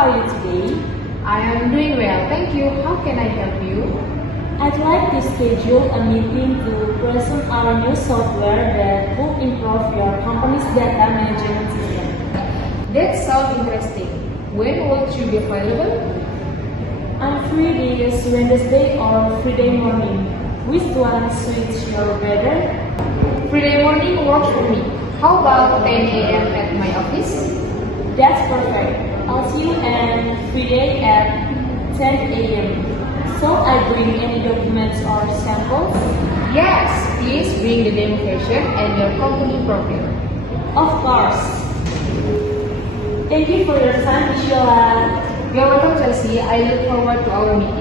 are you today? I am doing well, thank you. How can I help you? I'd like to schedule a meeting to present our new software that will improve your company's data management system. That sounds interesting. When would you be available? I'm free this Wednesday or Friday morning. Which one suits your better? Friday morning works for me. How about 10 a.m. at my office? That's perfect. I'll see you on Friday at 10 a.m. So I bring any documents or samples? Yes, please bring the demo version and your company profile. Of course. Thank you for your time, Sheila. You're welcome, Chelsea. I look forward to our meeting.